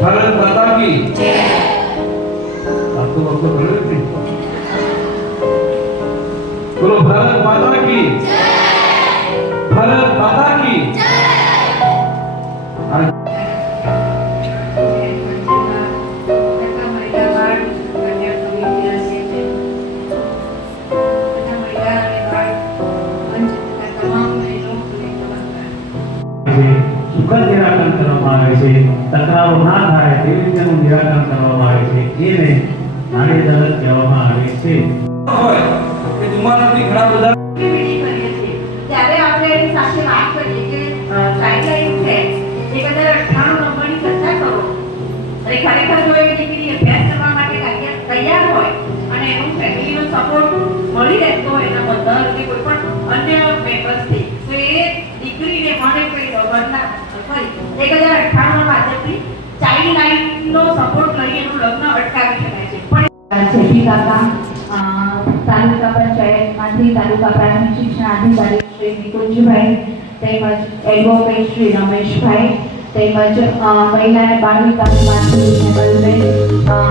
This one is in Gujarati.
भारत माता की जय। आपको बोलो भारत माता की जय। भारत माता की जय। સુખદ નિરાકરણ કરવામાં આવે છે, તકરારો ના થાય તેવી રીતેનું નિરાકરણ કરવામાં આવે છે, એને નાની અદાલત કહેવામાં આવે છે। હોય કે તમારાથી ઘણા બધા ત્યારે આપણે એની સાથે વાત કરીએ કે ગાઈડલાઈન છે 1098 નંબરની ચર્ચા કરો અને ખરેખર જો એ દીકરી અભ્યાસ કરવા માટે તૈયાર હોય અને એનું ફેમિલીનો સપોર્ટ મળી રહેતો હોય એના બધા કે કોઈ પણ અન્ય મેમ્બર્સથી તો એ દીકરીને મને કોઈ ડબલના સોરી 1098 પાસેથી ચાઇલ્ડ લાઇનનો સપોર્ટ લઈ એનું લગ્ન અટકાવી શકાય છે। પણ જેપી કાકા તાલુકા પંચાયતમાંથી તાલુકા પ્રાથમિક શિક્ષણ અધિકારી શ્રી નિકુંજભાઈ તેમજ એડવોકેટ શ્રી રમેશભાઈ તેમજ મહિલા અને બાળ વિકાસમાંથી હેમલબેન